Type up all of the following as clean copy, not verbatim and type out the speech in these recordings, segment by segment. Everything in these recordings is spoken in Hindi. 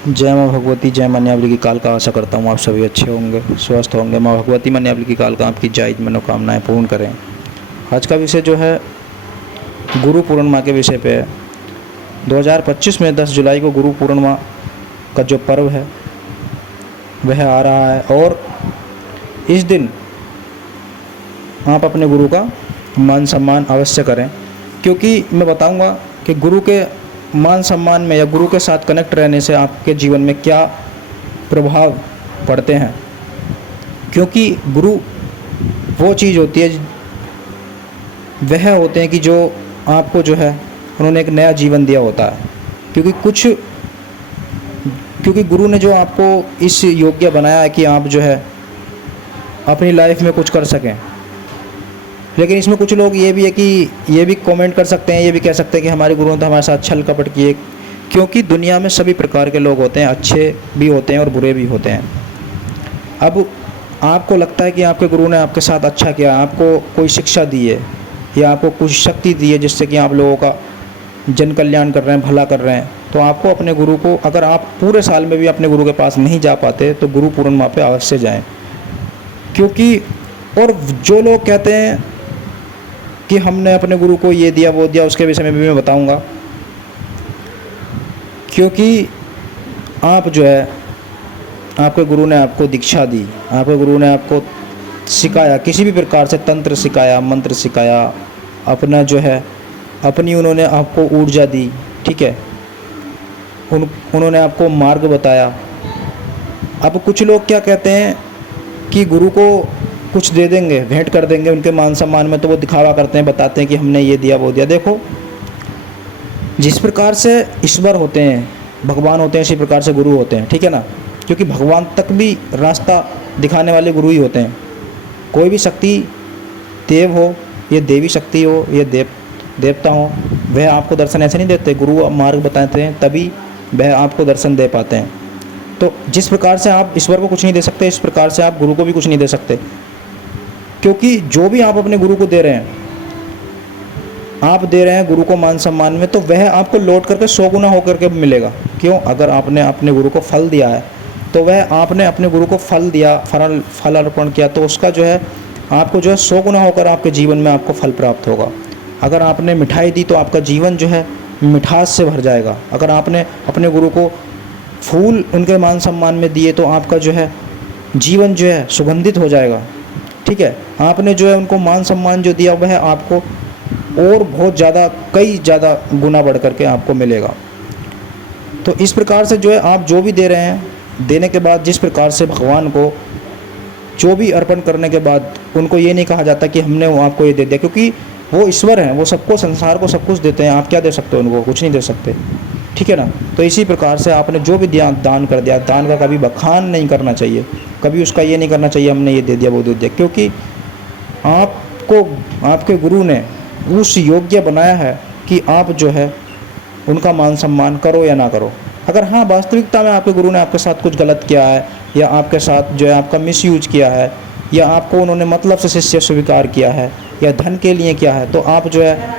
जय माँ भगवती, जय मन्यावली की काल का। आशा करता हूँ आप सभी अच्छे होंगे, स्वस्थ होंगे। माँ भगवती मन्यावली की काल का आपकी जायज़ मनोकामनाएं पूर्ण करें। आज का विषय जो है गुरु पूर्णिमा के विषय पे है। 2025 में 10 जुलाई को गुरु पूर्णिमा का जो पर्व है वह आ रहा है, और इस दिन आप अपने गुरु का मान सम्मान अवश्य करें, क्योंकि मैं बताऊंगा कि गुरु के मान सम्मान में या गुरु के साथ कनेक्ट रहने से आपके जीवन में क्या प्रभाव पड़ते हैं। क्योंकि गुरु वो चीज़ होती है, वह होते हैं कि जो आपको जो है उन्होंने एक नया जीवन दिया होता है। क्योंकि गुरु ने जो आपको इस योग्य बनाया है कि आप जो है अपनी लाइफ में कुछ कर सकें। लेकिन इसमें कुछ लोग ये भी है कि ये भी कमेंट कर सकते हैं, ये भी कह सकते हैं कि हमारे गुरुओं ने तो हमारे साथ छल कपट किए। क्योंकि दुनिया में सभी प्रकार के लोग होते हैं, अच्छे भी होते हैं और बुरे भी होते हैं। अब आपको लगता है कि आपके गुरु ने आपके साथ अच्छा किया, आपको कोई शिक्षा दी है या आपको कुछ शक्ति दी है जिससे कि आप लोगों का जन कल्याण कर रहे हैं, भला कर रहे हैं, तो आपको अपने गुरु को, अगर आप पूरे साल में भी अपने गुरु के पास नहीं जा पाते तो गुरु पूर्णिमा पे अवश्य जाएं। क्योंकि और जो लोग कहते हैं कि हमने अपने गुरु को ये दिया वो दिया, उसके विषय में भी मैं बताऊंगा। क्योंकि आप जो है, आपके गुरु ने आपको दीक्षा दी, आपके गुरु ने आपको सिखाया, किसी भी प्रकार से तंत्र सिखाया, मंत्र सिखाया, अपना जो है अपनी उन्होंने आपको ऊर्जा दी, ठीक है, उन्होंने आपको मार्ग बताया। अब कुछ लोग क्या कहते हैं कि गुरु को कुछ दे देंगे, भेंट कर देंगे उनके मान सम्मान में, तो वो दिखावा करते हैं, बताते हैं कि हमने ये दिया वो दिया। देखो, जिस प्रकार से ईश्वर होते हैं, भगवान होते हैं, इसी प्रकार से गुरु होते हैं, ठीक है ना। क्योंकि भगवान तक भी रास्ता दिखाने वाले गुरु ही होते हैं। कोई भी शक्ति, देव हो या देवी शक्ति हो या देवता हो, वह आपको दर्शन ऐसे नहीं देते, गुरु मार्ग बताते हैं, तभी वह आपको दर्शन दे पाते हैं। तो जिस प्रकार से आप ईश्वर को कुछ नहीं दे सकते, इस प्रकार से आप गुरु को भी कुछ नहीं दे सकते। क्योंकि जो भी आप अपने गुरु को दे रहे हैं, आप दे रहे हैं गुरु को मान सम्मान में, तो वह आपको लौट करके 100 गुना होकर के मिलेगा। क्यों? अगर आपने अपने गुरु को फल दिया है तो वह आपने अपने गुरु को फल दिया, फल अर्पण किया, तो उसका जो है आपको जो है 100 गुना होकर आपके जीवन में आपको फल प्राप्त होगा। अगर आपने मिठाई दी तो आपका जीवन जो है मिठास से भर जाएगा। अगर आपने अपने गुरु को फूल उनके मान सम्मान में दिए तो आपका जो है जीवन जो है सुगंधित हो जाएगा, ठीक है। आपने जो है उनको मान सम्मान जो दिया वह आपको और बहुत ज़्यादा, कई ज़्यादा गुना बढ़ करके आपको मिलेगा। तो इस प्रकार से जो है आप जो भी दे रहे हैं, देने के बाद जिस प्रकार से भगवान को जो भी अर्पण करने के बाद उनको ये नहीं कहा जाता कि हमने वो आपको ये दे दिया, क्योंकि वो ईश्वर हैं, वो सबको, संसार को सब कुछ देते हैं। आप क्या दे सकते हो उनको? कुछ नहीं दे सकते, ठीक है ना। तो इसी प्रकार से आपने जो भी दिया, दान कर दिया, दान का कभी बखान नहीं करना चाहिए, कभी उसका ये नहीं करना चाहिए हमने ये दे दिया वो दे दिया। क्योंकि आपको आपके गुरु ने उस योग्य बनाया है कि आप जो है उनका मान सम्मान करो या ना करो। अगर हाँ, वास्तविकता में आपके गुरु ने आपके साथ कुछ गलत किया है या आपके साथ जो है आपका मिसयूज किया है या आपको उन्होंने मतलब से शिष्य स्वीकार किया है या धन के लिए किया है, तो आप जो है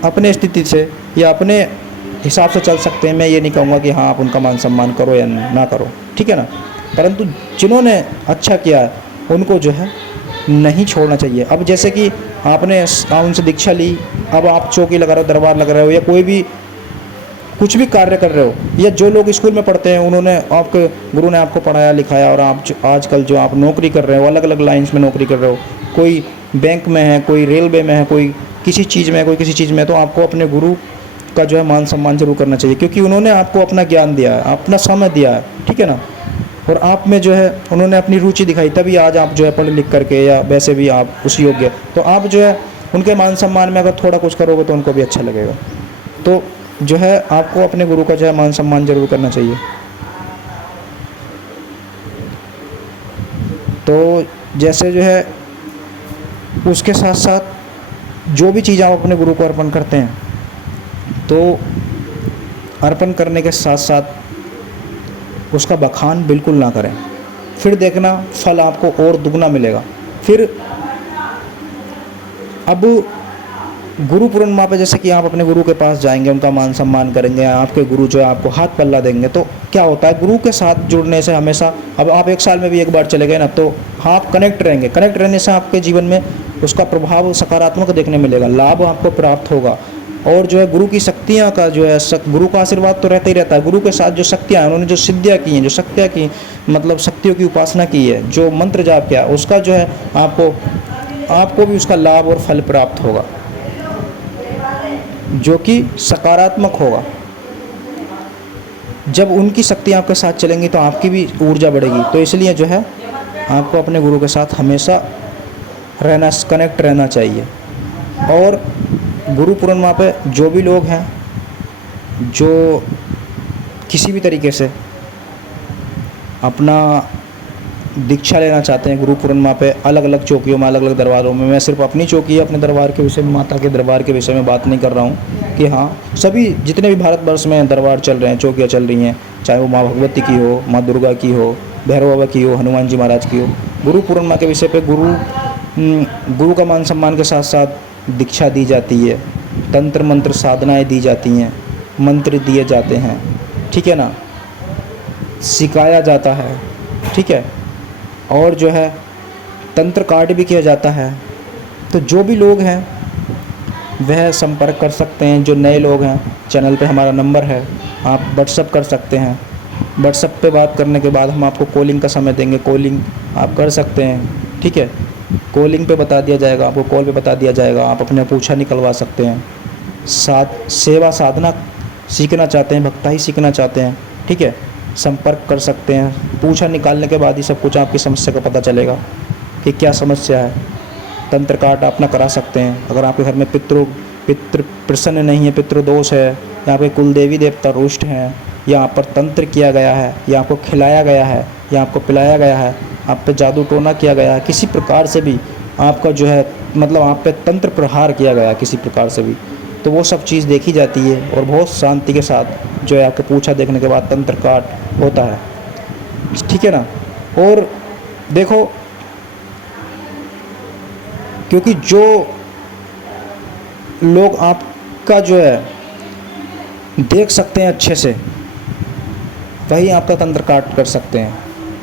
अपने स्थिति से या अपने हिसाब से चल सकते हैं। मैं ये नहीं कहूँगा कि हाँ आप उनका मान सम्मान करो या ना करो, ठीक है ना। परंतु जिन्होंने अच्छा किया है उनको जो है नहीं छोड़ना चाहिए। अब जैसे कि आपने उनसे दीक्षा ली, अब आप चौकी लगा रहे हो, दरबार लगा रहे हो, या कोई भी कुछ भी कार्य कर रहे हो, या जो लोग स्कूल में पढ़ते हैं उन्होंने आपके गुरु ने आपको पढ़ाया लिखाया, और आप आजकल जो आप नौकरी कर रहे हो, अलग अलग लाइन्स में नौकरी कर रहे हो, कोई बैंक में है, कोई रेलवे में है, कोई किसी चीज़ में है, कोई किसी चीज़ में है, तो आपको अपने गुरु का जो है मान सम्मान जरूर करना चाहिए। क्योंकि उन्होंने आपको अपना ज्ञान दिया है, अपना समय दिया है, ठीक है ना। और आप में जो है उन्होंने अपनी रुचि दिखाई, तभी आज आप जो है पढ़ लिख करके या वैसे भी आप उस योग्य, तो आप जो है उनके मान सम्मान में अगर थोड़ा कुछ करोगे तो उनको भी अच्छा लगेगा। तो जो है आपको अपने गुरु का जो है मान सम्मान जरूर करना चाहिए। तो जैसे जो है उसके साथ साथ जो भी चीज़ आप अपने गुरु को अर्पण करते हैं, तो अर्पण करने के साथ साथ उसका बखान बिल्कुल ना करें। फिर देखना फल आपको और दुगना मिलेगा। फिर अब गुरु पूर्णिमा पे जैसे कि आप अपने गुरु के पास जाएंगे, उनका मान सम्मान करेंगे, आपके गुरु जो है आपको हाथ पल्ला देंगे, तो क्या होता है गुरु के साथ जुड़ने से हमेशा, अब आप एक साल में भी एक बार चले गए ना, तो आप कनेक्ट रहेंगे। कनेक्ट रहने से आपके जीवन में उसका प्रभाव सकारात्मक देखने मिलेगा, लाभ आपको प्राप्त होगा। और जो है गुरु की शक्तियाँ का जो है गुरु का आशीर्वाद तो रहता ही रहता है। गुरु के साथ जो शक्तियाँ हैं, उन्होंने जो सिद्धियाँ की हैं, जो शक्तियाँ की मतलब शक्तियों की उपासना की है, जो मंत्र जाप किया, उसका जो है आपको भी उसका लाभ और फल प्राप्त होगा, जो कि सकारात्मक होगा। जब उनकी शक्तियाँ आपके साथ चलेंगी तो आपकी भी ऊर्जा बढ़ेगी। तो इसलिए जो है आपको अपने गुरु के साथ हमेशा रहना, कनेक्ट रहना चाहिए। और गुरु पूर्णिमा पे जो भी लोग हैं जो किसी भी तरीके से अपना दीक्षा लेना चाहते हैं, गुरु पूर्णिमा पे अलग अलग चौकियों में, अलग अलग दरबारों में, मैं सिर्फ अपनी चौकी, अपने दरबार के विषय में, माता के दरबार के विषय में बात नहीं कर रहा हूँ कि हाँ, सभी जितने भी भारतवर्ष में दरबार चल रहे हैं, चौकियाँ चल रही हैं, चाहे वो माँ भगवती की हो, माँ दुर्गा की हो, भैरव बाबा की हो, हनुमान जी महाराज की हो, गुरु पूर्णिमा के विषय पे गुरु का मान सम्मान के साथ साथ दीक्षा दी जाती है, तंत्र मंत्र साधनाएँ दी जाती हैं, मंत्र दिए जाते हैं, ठीक है ना, सिखाया जाता है, ठीक है, और जो है तंत्र कार्ड भी किया जाता है। तो जो भी लोग हैं वह संपर्क कर सकते हैं। जो नए लोग हैं, चैनल पे हमारा नंबर है, आप व्हाट्सअप कर सकते हैं। व्हाट्सअप पे बात करने के बाद हम आपको कॉलिंग का समय देंगे, कॉलिंग आप कर सकते हैं, ठीक है। कॉलिंग पे बता दिया जाएगा, आपको कॉल पे बता दिया जाएगा, आप अपने पूछा निकलवा सकते हैं। सेवा साधना सीखना चाहते हैं, भक्ताई सीखना चाहते हैं, ठीक है, संपर्क कर सकते हैं। पूछा निकालने के बाद ही सब कुछ आपकी समस्या का पता चलेगा कि क्या समस्या है। तंत्र काट अपना करा सकते हैं। अगर आपके घर में पितृ प्रसन्न नहीं है, पितृ दोष है, या पे कुल देवी देवता रुष्ट हैं, या आप पर तंत्र किया गया है, या आपको खिलाया गया है, या आपको पिलाया गया है, आप पे जादू टोना किया गया है, किसी प्रकार से भी आपका जो है मतलब आप पे तंत्र प्रहार किया गया है किसी प्रकार से भी, तो वो सब चीज़ देखी जाती है। और बहुत शांति के साथ जो है आपके पूछा देखने के बाद तंत्र काट होता है, ठीक है ना। और देखो, क्योंकि जो लोग आपका जो है देख सकते हैं अच्छे से, वही आपका तंत्र काट कर सकते हैं।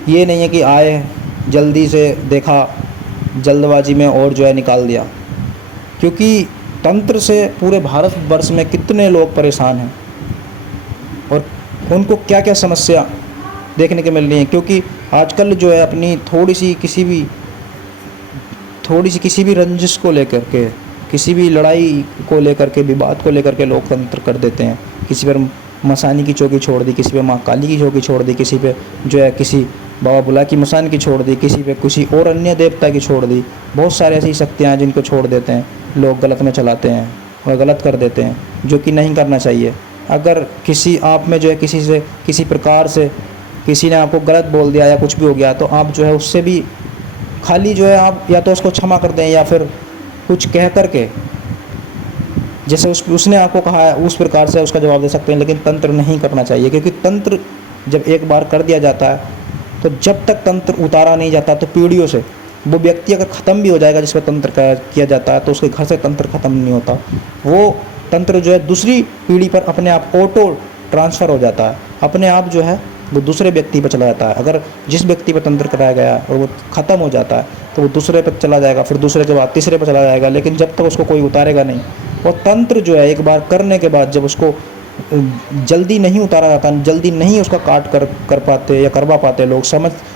ये नहीं है कि आए जल्दी से देखा, जल्दबाजी में और जो है निकाल दिया, क्योंकि तंत्र से पूरे भारतवर्ष में कितने लोग परेशान हैं और उनको क्या क्या समस्या देखने को मिल रही है। क्योंकि आजकल जो है अपनी थोड़ी सी किसी भी रंजिश को लेकर के, किसी भी लड़ाई को लेकर के, विवाद को लेकर के लोग तंत्र कर देते हैं। किसी पर मसानी की चौकी छोड़ दी, किसी पे माँ काली की चौकी छोड़ दी, किसी पे जो है किसी बाबा बुला की मसान की छोड़ दी, किसी पे किसी और अन्य देवता की छोड़ दी। बहुत सारे ऐसी शक्तियाँ हैं जिनको छोड़ देते हैं लोग, गलत में चलाते हैं और गलत कर देते हैं, जो कि नहीं करना चाहिए। अगर किसी आप में जो है किसी प्रकार से किसी ने आपको गलत बोल दिया या कुछ भी हो गया, तो आप जो है उससे भी खाली जो है आप या तो उसको क्षमा कर दें, या फिर कुछ कह कर के जैसे उसने आपको कहा है उस प्रकार से उसका जवाब दे सकते हैं। लेकिन तंत्र नहीं करना चाहिए, क्योंकि तंत्र जब एक बार कर दिया जाता है तो जब तक तंत्र उतारा नहीं जाता तो पीढ़ियों से वो व्यक्ति अगर ख़त्म भी हो जाएगा जिस पर तंत्र किया जाता है, तो उसके घर से तंत्र ख़त्म नहीं होता। वो तंत्र जो है दूसरी पीढ़ी पर अपने आप ऑटो ट्रांसफ़र हो जाता है, अपने आप जो है वो दूसरे व्यक्ति पर चला जाता है। अगर जिस व्यक्ति पर तंत्र कराया गया और वो ख़त्म हो जाता है तो वो दूसरे पर चला जाएगा, फिर दूसरे के बाद तीसरे पर चला जाएगा, लेकिन जब तक उसको कोई उतारेगा नहीं। और तंत्र जो है एक बार करने के बाद जब उसको जल्दी नहीं उतारा जाता, जल्दी नहीं उसका काट कर पाते या करवा पाते लोग,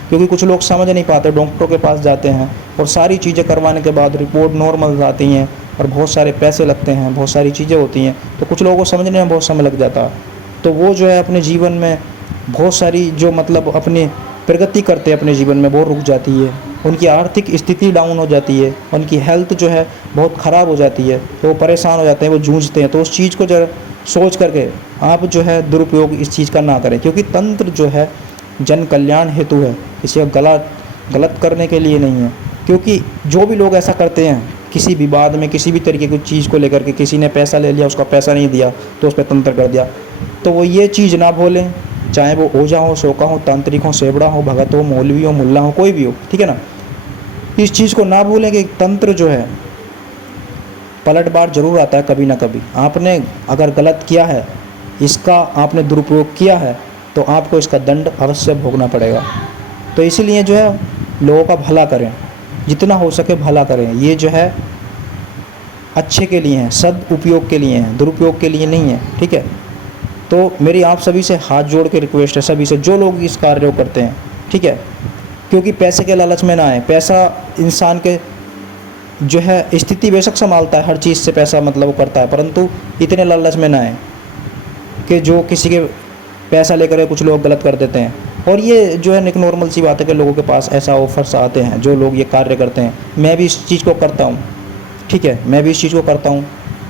क्योंकि कुछ लोग समझ नहीं पाते, डॉक्टरों के पास जाते हैं और सारी चीज़ें करवाने के बाद रिपोर्ट नॉर्मल आती हैं और बहुत सारे पैसे लगते हैं, बहुत सारी चीज़ें होती हैं, तो कुछ लोगों को समझने में बहुत समय लग जाता है। तो वो जो है अपने जीवन में बहुत सारी जो मतलब अपनी प्रगति करते हैं अपने जीवन में, वो रुक जाती है, उनकी आर्थिक स्थिति डाउन हो जाती है, उनकी हेल्थ जो है बहुत ख़राब हो जाती है, तो वो परेशान हो जाते हैं, वो जूझते हैं। तो उस चीज़ को जरा सोच करके आप जो है दुरुपयोग इस चीज़ का ना करें, क्योंकि तंत्र जो है जन कल्याण हेतु है, इसे गलत करने के लिए नहीं है। क्योंकि जो भी लोग ऐसा करते हैं किसी विवाद में, किसी भी तरीके की चीज़ को लेकर के, किसी ने पैसा ले लिया, उसका पैसा नहीं दिया तो उस पर तंत्र कर दिया, तो वो ये चीज़ ना भूलें, चाहे वो ओझा हो, शोका हो, तांत्रिक हो, सेवड़ा हो, भगत हो, मौलवी हो, मुल्ला हो, कोई भी हो, ठीक है ना। इस चीज़ को ना भूलें कि तंत्र जो है पलटवार ज़रूर आता है कभी ना कभी। आपने अगर गलत किया है, इसका आपने दुरुपयोग किया है, तो आपको इसका दंड अवश्य भोगना पड़ेगा। तो इसीलिए जो है लोगों का भला करें, जितना हो सके भला करें। ये जो है अच्छे के लिए हैं, सदुपयोग के लिए हैं, दुरुपयोग के लिए नहीं है, ठीक है। तो मेरी आप सभी से हाथ जोड़ के रिक्वेस्ट है, सभी से जो लोग इस कार्य को करते हैं, ठीक है, क्योंकि पैसे के लालच में ना आए। पैसा इंसान के जो है स्थिति बेशक संभालता है, हर चीज़ से पैसा मतलब वो करता है, परंतु इतने लालच में ना आए कि जो किसी के पैसा लेकर कुछ लोग गलत कर देते हैं। और ये जो है एक नॉर्मल सी बात है कि लोगों के पास ऐसा ऑफर्स आते हैं, जो लोग ये कार्य करते हैं। मैं भी इस चीज़ को करता हूँ, ठीक है, मैं भी इस चीज़ को करता हूँ।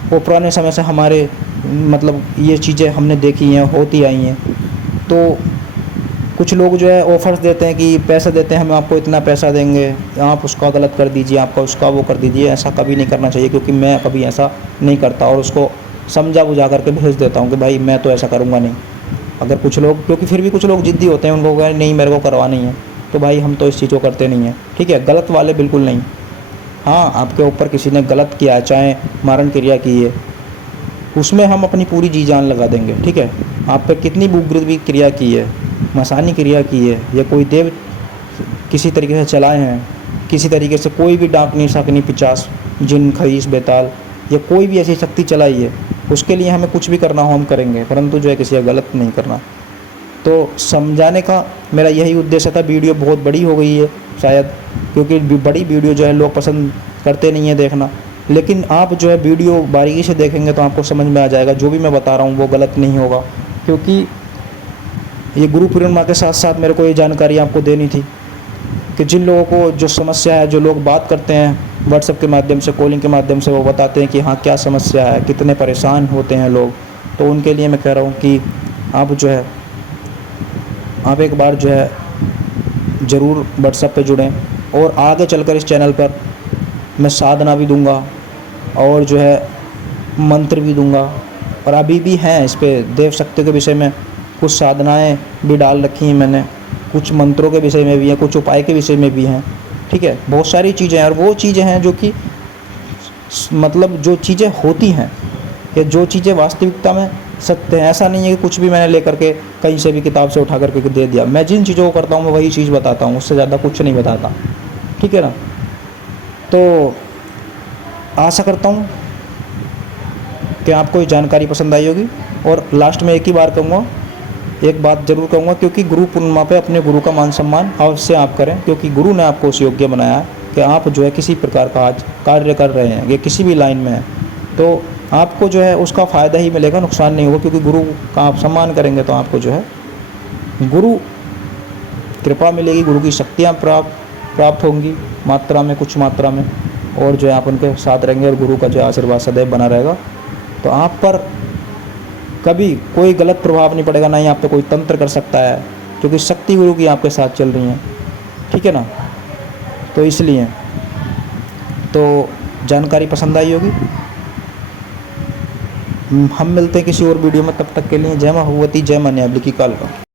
वो पुराने समय से हमारे मतलब ये चीज़ें हमने देखी हैं, होती आई हैं। तो कुछ लोग जो है ऑफ़र्स देते हैं कि पैसे देते हैं, हम आपको इतना पैसा देंगे, आप उसका गलत कर दीजिए, आपका उसका वो कर दीजिए। ऐसा कभी नहीं करना चाहिए, क्योंकि मैं कभी ऐसा नहीं करता और उसको समझा बुझा करके भेज देता हूँ कि भाई मैं तो ऐसा करूँगा नहीं। अगर कुछ लोग, क्योंकि फिर भी कुछ लोग ज़िद्दी होते हैं, उनको कहें नहीं मेरे को करवानी है, तो भाई हम तो इस चीज़ को करते नहीं हैं, ठीक है। गलत वाले बिल्कुल नहीं। हाँ, आपके ऊपर किसी ने गलत किया है, चाहे मारण क्रिया की है, उसमें हम अपनी पूरी जी जान लगा देंगे, ठीक है। आप पे कितनी भी उग्र भी क्रिया की है, मसानी क्रिया की है, या कोई देव किसी तरीके से चलाए हैं, किसी तरीके से कोई भी डाकनी शाकनी पिचास जिन खरीस बेताल या कोई भी ऐसी शक्ति चलाई है, उसके लिए हमें कुछ भी करना हो हम करेंगे, परंतु जो है किसी का गलत नहीं करना। तो समझाने का मेरा यही उद्देश्य था। वीडियो बहुत बड़ी हो गई है शायद, क्योंकि बड़ी वीडियो जो है लोग पसंद करते नहीं है देखना, लेकिन आप जो है वीडियो बारीकी से देखेंगे तो आपको समझ में आ जाएगा जो भी मैं बता रहा हूँ वो गलत नहीं होगा। क्योंकि ये गुरु पूर्णिमा के साथ साथ मेरे को ये जानकारी आपको देनी थी कि जिन लोगों को जो समस्या है, जो लोग बात करते हैं व्हाट्सएप के माध्यम से, कॉलिंग के माध्यम से, वो बताते हैं कि हाँ क्या समस्या है, कितने परेशान होते हैं लोग, तो उनके लिए मैं कह रहा हूँ कि आप जो है आप एक बार जो है ज़रूर व्हाट्सएप पे जुड़ें। और आगे चलकर इस चैनल पर मैं साधना भी दूंगा और जो है मंत्र भी दूंगा, और अभी भी हैं इस पे देव शक्ति के विषय में कुछ साधनाएं भी डाल रखी हैं मैंने, कुछ मंत्रों के विषय में भी हैं, कुछ उपाय के विषय में भी हैं, ठीक है। बहुत सारी चीज़ें हैं, और वो चीज़ें हैं जो कि मतलब जो चीज़ें होती हैं या जो चीज़ें वास्तविकता में सत्य हैं। ऐसा नहीं है कि कुछ भी मैंने लेकर के कहीं से भी किताब से उठा करके दे दिया। मैं जिन चीज़ों को करता हूँ मैं वही चीज़ बताता हूँ, उससे ज़्यादा कुछ नहीं बताता, ठीक है ना। तो आशा करता हूँ कि आपको ये जानकारी पसंद आई होगी। और लास्ट में एक ही बार कहूँगा, एक बात ज़रूर कहूँगा, क्योंकि गुरु पूर्णिमा पे अपने गुरु का मान सम्मान अवश्य आप करें, क्योंकि गुरु ने आपको उस योग्य बनाया है कि आप जो है किसी प्रकार का आज कार्य कर रहे हैं या किसी भी लाइन में हैं, तो आपको जो है उसका फ़ायदा ही मिलेगा, नुकसान नहीं होगा। क्योंकि गुरु का आप सम्मान करेंगे तो आपको जो है गुरु कृपा मिलेगी, गुरु की शक्तियाँ प्राप्त होंगी मात्रा में, कुछ मात्रा में, और जो है आप उनके साथ रहेंगे और गुरु का जो आशीर्वाद सदैव बना रहेगा। तो आप पर कभी कोई गलत प्रभाव नहीं पड़ेगा, ना ही आप पे कोई तंत्र कर सकता है, क्योंकि शक्ति गुरु की आपके साथ चल रही हैं, ठीक है ना। तो इसलिए तो जानकारी पसंद आई होगी। हम मिलते हैं किसी और वीडियो में, तब तक के लिए जय मां भगवती, जय मां न्यायबली की काल का।